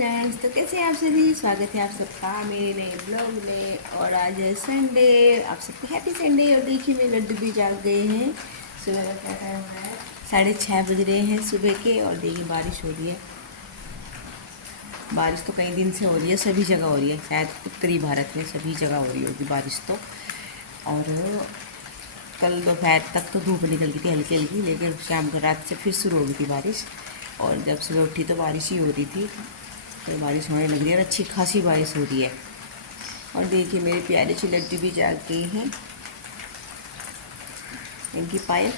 Friends, तो कैसे हैं आप सभी। स्वागत है आप सबका मेरे नए ब्लॉग में। और आज है संडे, आप सबको हैप्पी संडे। और देखिए मेरे लड्डू भी जाग गए हैं। सुबह का क्या टाइम है, 6:30 बज रहे हैं सुबह के। और देखिए बारिश हो रही है। बारिश तो कई दिन से हो रही है, सभी जगह हो रही है, शायद उत्तरी भारत में सभी जगह हो रही होगी बारिश तो। और कल दोपहर तक तो धूप निकल गई थी हल्की हल्की, लेकिन शाम को रात से फिर शुरू हो गई थी बारिश। और जब सुबह उठी तो बारिश ही हो रही थी, तो बारिश होने लग रही है और अच्छी खासी बारिश हो रही है। और देखिए मेरे प्यारे से लड्डू भी जाग गई हैं। इनकी पायल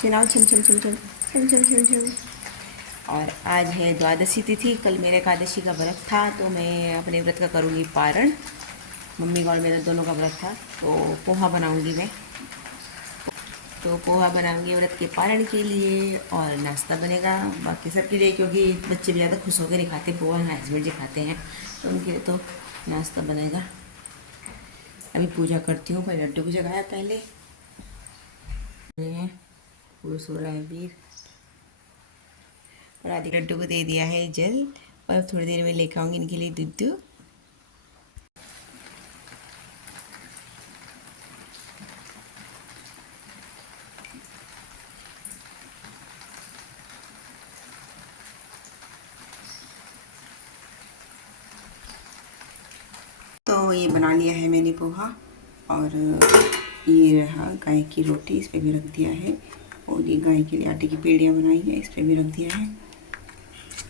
चिनाओ छम छम छम छम छम छम छम छम। और आज है द्वादशी तिथि, कल मेरे एकादशी का व्रत था, तो मैं अपने व्रत का करूँगी पारण। मम्मी का और मेरा दोनों का व्रत था, तो पोहा बनाऊँगी मैं। तो पोहा बनाऊंगी व्रत के पारण के लिए, और नाश्ता बनेगा बाकी सबके लिए, क्योंकि बच्चे भी ज़्यादा खुश होकर नहीं खाते पोहा, हस्बैंड जी खाते हैं, तो उनके लिए तो नाश्ता बनेगा। अभी पूजा करती हूँ, पहले लड्डू को जगाया पहले पूरा सो रहा है वीर। और आदि लड्डू को दे दिया है जल, और थोड़ी देर में लेकर आऊँगी इनके लिए दूध। तो ये बना लिया है मैंने पोहा, और ये रहा गाय की रोटी, इस पर भी रख दिया है। और ये गाय के लिए आटे की पेड़ियाँ बनाई है, इस पर भी रख दिया है।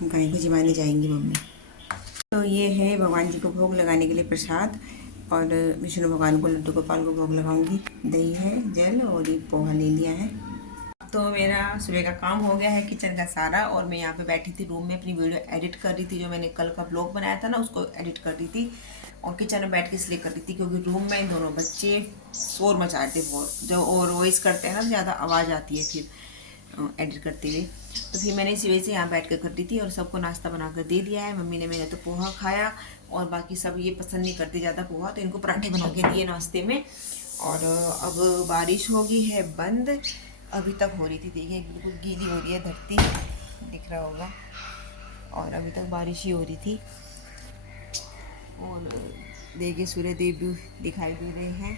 गाय को जिमाने जाएंगी मम्मी। तो ये है भगवान जी को भोग लगाने के लिए प्रसाद, और विष्णु भगवान को, लड्डू गोपाल को भोग लगाऊंगी। दही है, जल, और ये पोहा ले लिया है। तो मेरा सुबह का काम हो गया है किचन का सारा, और मैं यहाँ पे बैठी थी रूम में, अपनी वीडियो एडिट कर रही थी। जो मैंने कल का ब्लॉग बनाया था ना, उसको एडिट कर रही थी, और किचन में बैठ के इसलिए कर रही थी क्योंकि रूम में दोनों बच्चे शोर मचा रहे थे बहुत, जो और वॉइस करते हैं ना, ज़्यादा आवाज़ आती है फिर एडिट करते हुए। तो फिर मैंने इसी वजह से यहाँ बैठ कर रही थी, और सबको नाश्ता बना कर दे दिया है। मम्मी ने, मैंने तो पोहा खाया, और बाकी सब ये पसंद नहीं करते ज़्यादा पोहा, तो इनको पराठे बना के दिए नाश्ते में। और अब बारिश होगी है बंद, अभी तक हो रही थी, देखिए बिल्कुल गीली हो रही है धरती, दिख रहा होगा। और अभी तक बारिश ही हो रही थी। और देखिए सूर्य देव भी दिखाई दे रहे हैं,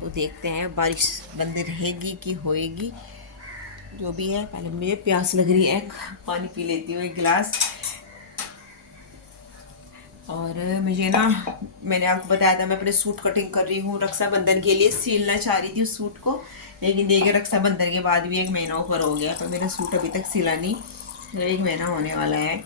तो देखते हैं बारिश बंद रहेगी कि होएगी, जो भी है। पहले मुझे प्यास लग रही है, पानी पी लेती हूँ एक गिलास। और मुझे ना, मैंने आपको बताया था मैं अपने सूट कटिंग कर रही हूँ रक्षाबंधन के लिए, सिलना चाह रही थी उस सूट को, लेकिन देखिए रक्षाबंधन के बाद भी 1 महीना ऊपर हो गया, पर मेरा सूट अभी तक सिला नहीं। 1 महीना होने वाला है,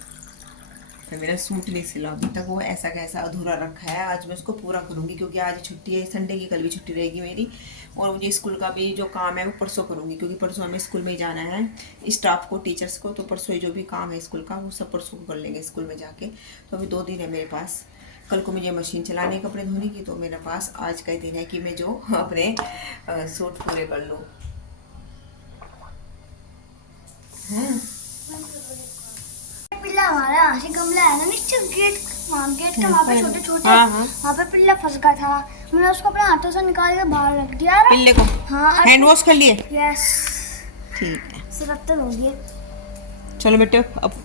तो मेरा सूट नहीं सिला अभी तक, वो ऐसा कैसा अधूरा रखा है। आज मैं उसको पूरा करूँगी, क्योंकि आज छुट्टी है संडे की, कल भी छुट्टी रहेगी मेरी। और मुझे स्कूल का भी जो काम है वो परसों करूँगी, क्योंकि परसों हमें स्कूल में ही जाना है, स्टाफ को, टीचर्स को। तो परसों जो भी काम है स्कूल का, वो सब परसों को कर लेंगे स्कूल में जाके। तो अभी 2 दिन है मेरे पास। कल को मुझे मशीन चलाने कपड़े धोने की, तो मेरे पास आज का ही दिन है कि मैं जो अपने सूट पूरे कर लूँ। पिल्ला हमारा यहाँ से गमला है ना नीचे गेट, वहाँ गेट के वहाँ पे छोटे छोटे, वहाँ पे पिल्ला फंस गया था। मैंने उसको अपने हाथों से निकाल के बाहर रख दिया। पिल्ले को हाँ, हैंड वॉश कर लिए? यस, ठीक है, सिर्फ तो हो गया। चलो बेटे, अब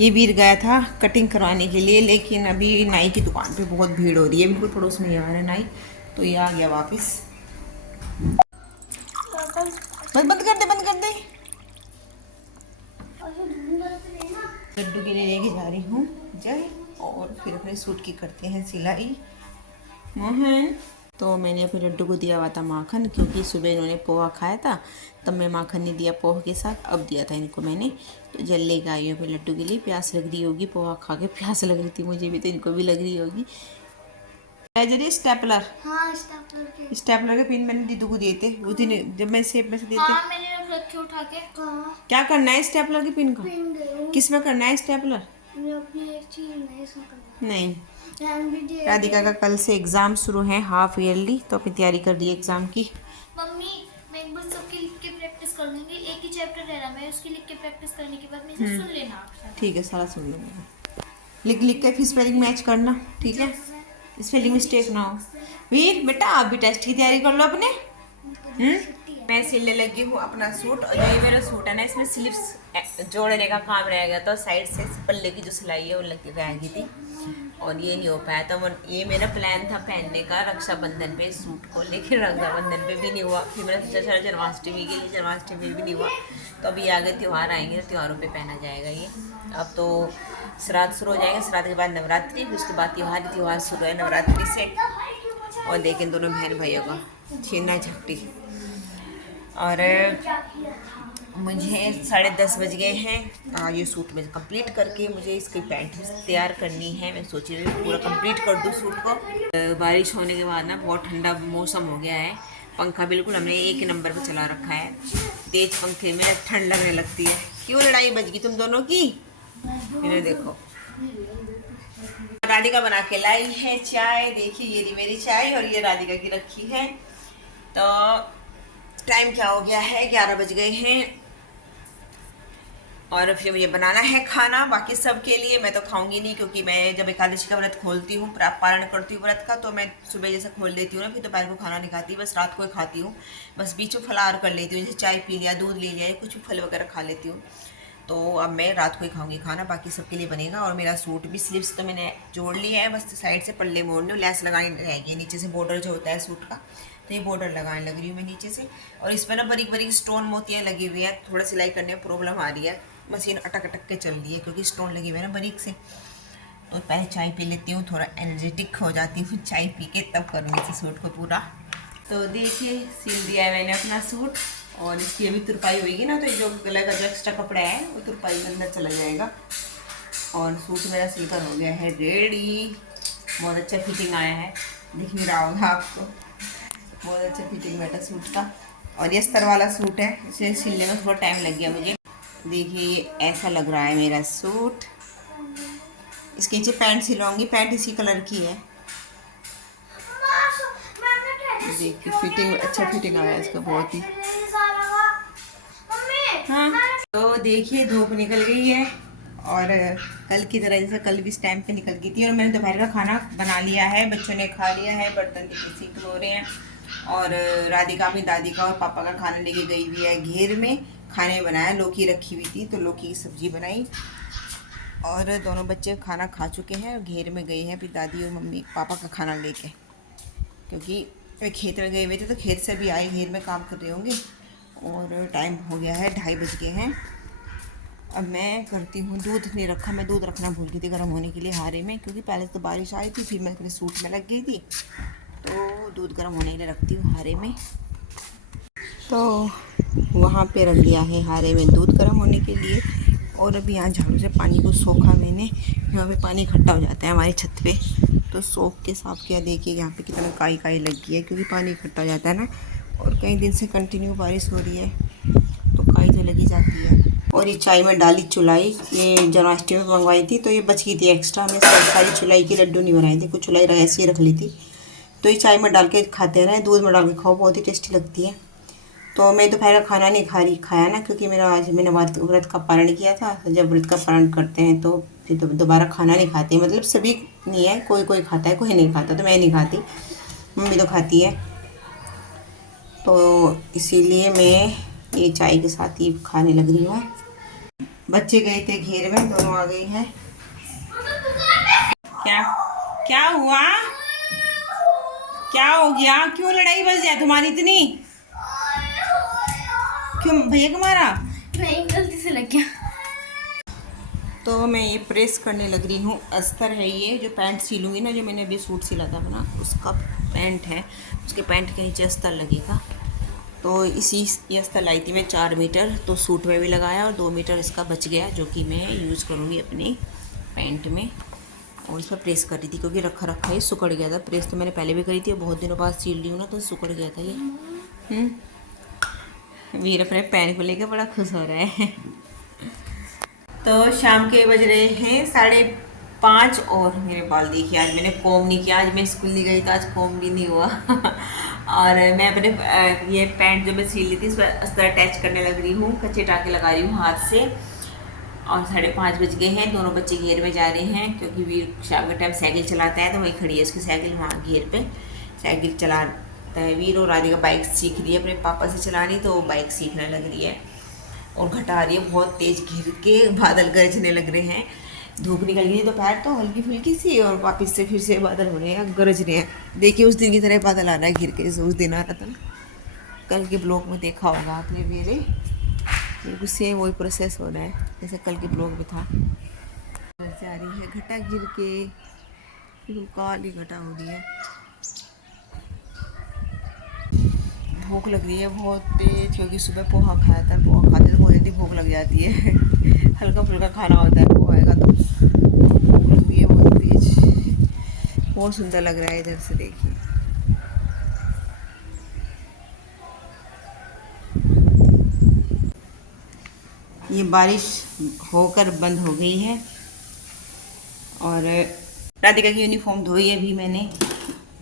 ये वीर गया था कटिंग करवाने के लिए, लेकिन अभी नाई की दुकान पे बहुत भीड़ हो रही है, बिल्कुल पड़ोस में ही आ रहा है नाई, तो ये आ गया वापस। बंद कर दे, बंद कर दे। लड्डू के लिए लेके जा रही हूँ जल, और फिर अपने सूट की करते हैं सिलाई। मोहन, तो मैंने अपने लड्डू को दिया हुआ था माखन, क्योंकि सुबह इन्होंने पोहा खाया था, तब मैं माखन नहीं दिया पोहा के साथ, अब दिया था इनको मैंने। तो जल लेकर आई हूँ अपने लड्डू के लिए। प्यास लग रही होगी, पोहा खा के प्यास लग रही थी मुझे भी, तो इनको भी लग रही होगी। स्टेपलर, हाँ, स्टेपलर के पिन मैंने दीदू को दिए थे उस दिन, जब मैं सेब में से दिए थे। हाँ, मैंने रख रखे उठा के। हाँ, क्या करना है स्टेपलर के पिन को? पिन दे दूँ। किस में करना है स्टेपलर? मैं अपनी एक चीज नहीं सकता। नहीं, ध्यान भी दे। राधिका का कल से एग्ज़ाम शुरू है, हाफ ईयरली, तो अपनी तैयारी कर रही है एग्ज़ाम की। मम्मी, मैं एक बार सबकी लिख के प्रैक्टिस कर लूंगी, एक ही चैप्टर रह रहा, मैं उसकी लिख के प्रैक्टिस करने के बाद मुझे सुन लेना आप। ठीक है, सारा सुन लूँगा। लिख लिख के फिर स्पेलिंग मैच करना, ठीक है, स्पेलिंग मिस्टेक ना हो। वीर बेटा, आप भी टेस्ट की तैयारी कर लो अपने। मैं सिलने लगी हूँ अपना सूट, और ये मेरा सूट है ना, इसमें स्लीव्स जोड़ने का काम रह गया, तो साइड से पल्ले की जो सिलाई है वो लग रह गई थी और ये नहीं हो पाया। तो ये मेरा प्लान था पहनने का रक्षाबंधन पे इस सूट को, लेकिन रक्षाबंधन पे भी नहीं हुआ। फिर मैंने सोचा चलो जन्माष्टमी के लिए, जन्माष्टमी भी नहीं हुआ। तो अभी आगे त्यौहार आएंगे तो त्योहारों पे पहना जाएगा ये। अब तो श्राद्ध शुरू हो जाएगा, श्राद्ध के बाद नवरात्रि, फिर उसके बाद त्यौहार शुरू है नवरात्रि से। और देखें दोनों बहन भाइयों का छीना झपटी। और मुझे 10:30 बज गए हैं। ये सूट में कंप्लीट करके मुझे इसकी पैंट तैयार करनी है। मैं सोच रही हूँ पूरा कंप्लीट कर दूँ सूट को। बारिश होने के बाद ना बहुत ठंडा मौसम हो गया है, पंखा बिल्कुल हमने 1 नंबर पर चला रखा है। तेज पंखे में ठंड लगने लगती है। क्यों लड़ाई बज गई तुम दोनों की? इन्हें देखो, राधिका बना के लाई है चाय। देखिए ये रही मेरी चाय और ये राधिका की रखी है। तो टाइम क्या हो गया है, 11 बज गए हैं। और फिर मुझे बनाना है खाना बाकी सब के लिए। मैं तो खाऊंगी नहीं, क्योंकि मैं जब एकादशी का व्रत खोलती हूँ, पारण करती हूँ व्रत का, तो मैं सुबह जैसे खोल लेती हूँ ना, फिर दोपहर को खाना नहीं खाती, बस रात को ही खाती हूँ। बस बीच में फलाहार कर लेती हूँ, जैसे चाय पी लिया, दूध ले लिया, कुछ भी फल वगैरह खा लेती हूँ। तो अब मैं रात को ही खाऊंगी खाना, बाकी सबके लिए बनेगा। और मेरा सूट भी स्लीव्स तो मैंने जोड़ लिया है, बस साइड से पल्ले मोड़ने, लेस लगानी रहेगी। नीचे से बॉर्डर जो होता है सूट का, तो ये बॉर्डर लगाने लग रही हूँ मैं नीचे से। और इसमें ना बारीक बारीक स्टोन मोतियाँ लगी हुई हैं, थोड़ा सिलाई करने में प्रॉब्लम आ रही है, मशीन अटक अटक के चल रही है क्योंकि स्टोन लगे हुए हैं ना बारीक से। तो पहले चाय पी लेती हूँ, थोड़ा एनर्जेटिक हो जाती हूँ, चाय पी के तब करूँगी इस सूट को पूरा। तो देखिए सिल दिया है मैंने अपना सूट, और इसकी अभी तुरपाई होगी ना, तो जो गले का जो एक्स्ट्रा कपड़ा है वो तुरपाई के अंदर चला जाएगा। और सूट मेरा सिलकर हो गया है रेडी। बहुत अच्छा फिटिंग आया है, दिख नहीं रहा होगा आपको, बहुत अच्छा फिटिंग बैठा सूट का। और ये अस्तर वाला सूट है, इसे सिलने में थोड़ा टाइम लग गया मुझे। देखिए ये ऐसा लग रहा है मेरा सूट। इसके नीचे पैंट सिलवाऊंगी, पैंट इसी कलर की है। देखिए फिटिंग अच्छा फिटिंग आया है इसका, बहुत ही। हाँ तो देखिए धूप निकल गई है, और कल की तरह जैसे कल भी इस टाइम पे निकल गई थी। और मैंने दोपहर का खाना बना लिया है, बच्चों ने खा लिया है, बर्तन किसी धो रहे हैं। और राधिका अपनी दादी का और पापा का खाना लेके गई हुई है घेर में। खाने में बनाया, लौकी रखी हुई थी तो लौकी की सब्जी बनाई। और दोनों बच्चे खाना खा चुके हैं और घेर में गए हैं फिर दादी और मम्मी पापा का खाना लेके, क्योंकि वे खेत में गए हुए थे, तो खेत से भी आए, घेर में काम कर रहे होंगे। और टाइम हो गया है, 2:30 बज गए हैं। अब मैं करती हूँ, दूध नहीं रखा, मैं दूध रखना भूल गई थी गर्म होने के लिए हारे में, क्योंकि पहले तो बारिश आई थी, फिर मैं अपने सूट में लग गई थी, तो दूध गर्म होने के लिए रखती हूँ हारे में। तो वहाँ पे रख दिया है हारे में दूध गर्म होने के लिए। और अभी यहाँ झाड़ू से पानी को सोखा मैंने, यहाँ पे पानी इकट्ठा हो जाता है हमारी छत पे, तो सोख के साफ किया। देखिए यहाँ पे कितना काई काई लगी है, क्योंकि पानी इकट्ठा हो जाता है ना, और कई दिन से कंटिन्यू बारिश हो रही है, तो काई तो लगी जाती है। और ये चाय में डाली चुलाई, ये जन्माष्टमी में मंगवाई थी, तो ये बच गई थी एक्स्ट्रा। हमने सारी चुलाई की लड्डू नहीं बनाए थे, कुछ चुलाई ऐसी ही रख ली थी, तो ये चाय में डाल के खाते रहे, दूध में डाल के खाओ, बहुत ही टेस्टी लगती है। तो मैं दोपहर का खाना नहीं खाया ना, क्योंकि मैंने व्रत का पारण किया था। तो जब व्रत का पारण करते हैं तो फिर दोबारा खाना नहीं खाते, मतलब सभी नहीं है, कोई कोई खाता है, कोई नहीं खाता, तो मैं नहीं खाती, मम्मी तो खाती है। तो इसीलिए मैं ये चाय के साथ ही खाने लग रही हूँ। बच्चे गए थे घेर में, दोनों आ गई हैं। क्या क्या हुआ, क्या हो गया, क्यों लड़ाई बज जाए तुम्हारी इतनी? क्यों भैया को मारा? नहीं, गलती से लग गया। तो मैं ये प्रेस करने लग रही हूँ। अस्तर है ये, जो पैंट सिलूँगी ना, जो मैंने अभी सूट सिला था अपना, उसका पैंट है, उसके पैंट के नीचे अस्तर लगेगा। तो ये अस्तर लाई थी मैं 4 मीटर, तो सूट में भी लगाया, और 2 मीटर इसका बच गया, जो कि मैं यूज़ करूँगी अपने पैंट में। और इस पर प्रेस कर रही थी, क्योंकि रखा ही सुकड़ गया था। प्रेस तो मैंने पहले भी करी थी, बहुत दिनों बाद सिल रही हूँ ना, तो सुकड़ गया था ये। वीर अपने पैन को लेकर बड़ा खुश हो रहा है। तो शाम के बज रहे हैं 5:30, और मेरे बाल देखिए, आज मैंने कोम नहीं किया, आज मैं स्कूल नहीं गई तो आज कोम भी नहीं हुआ। और मैं अपने ये पैंट जो मैं सिल ली थी, इस पर अस्तर अटैच करने लग रही हूँ, कच्चे टाके लगा रही हूँ हाथ से। और 5:30 बज गए हैं, दोनों बच्चे घेर में जा रहे हैं, क्योंकि वीर शाम के टाइम साइकिल चलाता है, तो वहीं खड़ी है उसकी साइकिल वहाँ घेर पे, साइकिल चला तहवीर और राधिका बाइक सीख रही है अपने पापा से चलानी, तो वो बाइक सीखने लग रही है और घटा आ रही है बहुत तेज़, घिर के बादल गरजने लग रहे हैं। धूप निकल गई दोपहर तो हल्की फुल्की सी, और वापस से फिर से बादल हो रहे हैं, गरज रहे हैं। देखिए उस दिन की तरह बादल आ रहा है घिर के, जैसे उस दिन आ रहा था ना, कल के ब्लॉग में देखा होगा आपने मेरे, बिल्कुल सेम वही प्रोसेस हो रहा है जैसे कल के ब्लॉग में था। से आ रही है घटा गिर के, बिल्कुल काली घटा हो रही है। भूख लग रही है बहुत तेज, क्योंकि सुबह पोहा खाया था, पोहा खाते तो बहुत जल्दी भूख लग जाती है हल्का फुल्का खाना होता है पोहा का, तो भूख लग रही है बहुत तेज। बहुत सुंदर लग रहा है इधर से, देखिए ये बारिश होकर बंद हो गई है। और राधिका की यूनिफॉर्म धोई है अभी मैंने,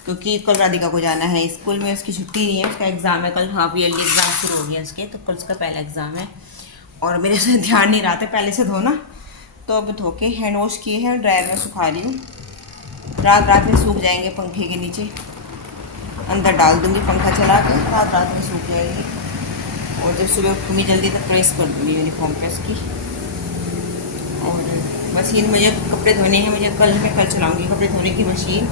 क्योंकि कल राधिका को जाना है स्कूल में, उसकी छुट्टी नहीं है, उसका एग्ज़ाम है कल, हाफ ईयरली एग्ज़ाम शुरू हो गया उसके, तो कल उसका पहला एग्ज़ाम है। और मेरे से ध्यान नहीं रहा था पहले से धोना, तो अब धो के हैंड वॉश किए हैं, ड्रायर में सुखा रही हूँ। रात में सूख जाएंगे पंखे के नीचे, अंदर डाल दूँगी पंखा चला के, रात में सूख जाएगी। और जब सुबह उठूँगी जल्दी तक प्रेस कर दूँगी यूनिफॉर्म पे उसकी। और मशीन मुझे कपड़े धोने हैं, मुझे कल चलाऊँगी कपड़े धोने की मशीन।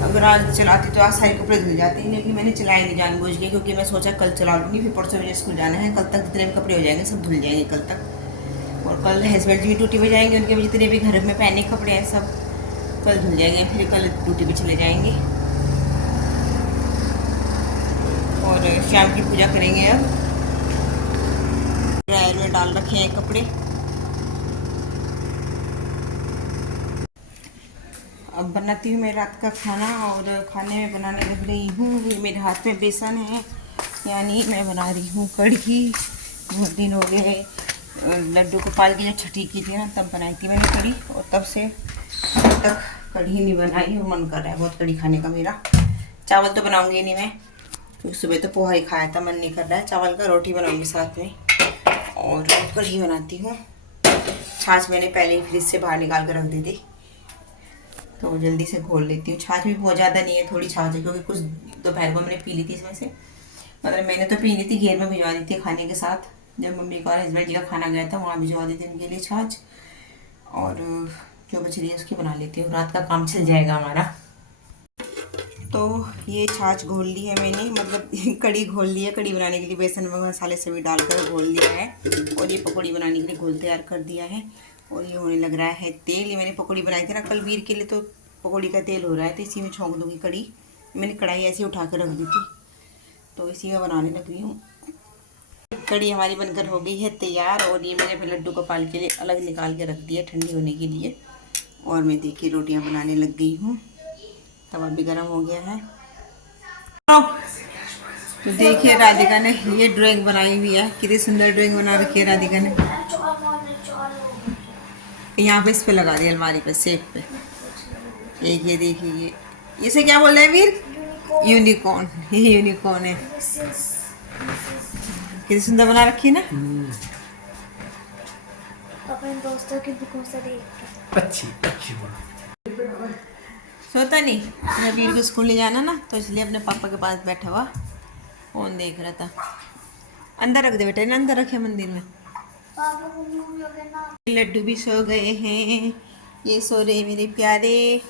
अगर आज चलाती तो आज सारे कपड़े धुल जाते हैं, लेकिन मैंने चलाए नहीं जानबूझ के, क्योंकि मैं सोचा कल चला लूँगी, फिर परसों मुझे स्कूल जाना है, कल तक जितने भी कपड़े हो जाएंगे सब धुल जाएंगे कल तक। और कल हस्बैंड जी भी ड्यूटी पे जाएंगे, उनके भी जितने भी घर में पहने कपड़े हैं सब कल धुल जाएंगे, फिर कल ड्यूटी पे चले जाएंगे। और शाम की पूजा करेंगे। अब ड्रायर में डाल रखे हैं कपड़े। अब बनाती हूँ मैं रात का खाना, और खाने में बनाने लग रही हूँ। मेरे हाथ में बेसन है, यानी मैं बना रही हूँ कढ़ी। बहुत दिन हो गए लड्डू गोपाल की जब छठी की थी ना, तब बनाई थी मैंने कढ़ी, और तब से अब तक कढ़ी नहीं बनाई, और मन कर रहा है बहुत कढ़ी खाने का मेरा। चावल तो बनाऊँगी नहीं मैं, क्योंकि सुबह तो पोहा ही खाया था, मन नहीं कर रहा है चावल का। रोटी बनाऊँगी साथ में, और कढ़ी बनाती हूँ। छाछ मैंने पहले ही फ्रिज से बाहर निकाल कर रख दी थी, तो जल्दी से घोल लेती हूँ। छाछ भी बहुत ज़्यादा नहीं है, थोड़ी छाछ है, क्योंकि कुछ दोपहर को मैंने पी ली थी इसमें से, मतलब मैंने तो पी ली थी, घेर में भिजवा दी थी खाने के साथ, जब मम्मी का और हस्बैंड जी का खाना गया था वहाँ भिजवा दी थी उनके लिए छाछ। और जो बच रही है उसकी बना लेती हूँ, रात का काम चल जाएगा हमारा। तो ये छाछ घोल ली है मैंने, मतलब कढ़ी घोल ली है। कढ़ी बनाने के लिए बेसन में मसाले से भी डालकर घोल लिया है, और ये पकौड़ी बनाने के लिए घोल तैयार कर दिया है। और ये होने लग रहा है तेल। ये मैंने पकौड़ी बनाई थी ना कल वीर के लिए, तो पकौड़ी का तेल हो रहा है, तो इसी में छोंक दूँगी कढ़ी। मैंने कढ़ाई ऐसे उठा कर रख दी थी, तो इसी में बनाने लग रही हूँ। कढ़ी हमारी बनकर हो गई है तैयार, और ये मैंने फिर लड्डू गोपाल के लिए अलग निकाल के रख दिया ठंडी होने के लिए। और मैं देखिए रोटियाँ बनाने लग गई हूँ, तवा भी गर्म हो गया है। तो देखिए राधिका ने ये ड्राइंग बनाई हुई है, कितनी सुंदर ड्राइंग बना रखी है राधिका ने। यहाँ पे इस पे लगा दिया अलमारी पे, सेफ पे। एक ये देखिए, ये इसे क्या बोल रहे हैं वीर? यूनिकॉर्न। ये यूनिकॉर्न है, कितनी सुंदर बना रखी है ना। अपने दोस्तों की बुकों से देख अच्छी सोता नहीं, मैं वीर को स्कूल ले जाना ना, तो इसलिए अपने पापा के पास बैठा हुआ फोन देख रहा था। अंदर रख दे बेटा, ना अंदर रखे मंदिर में। लड्डू भी सो गए हैं, ये सो रहे मेरे प्यारे।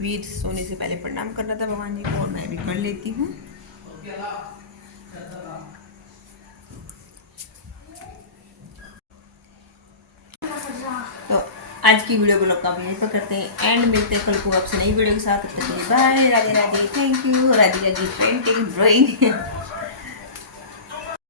वीर सोने से पहले प्रणाम कर रहा था भगवान जी को, और मैं भी कर लेती हूँ। तो आज की वीडियो को लोग काफी यहीं पर करते हैं एंड, मिलते हैं कल को आपसे नई वीडियो के साथ। Bye, Radhe Radhe, thank you. Radhika की फ्रेंड टेकिंग ड्राइंग।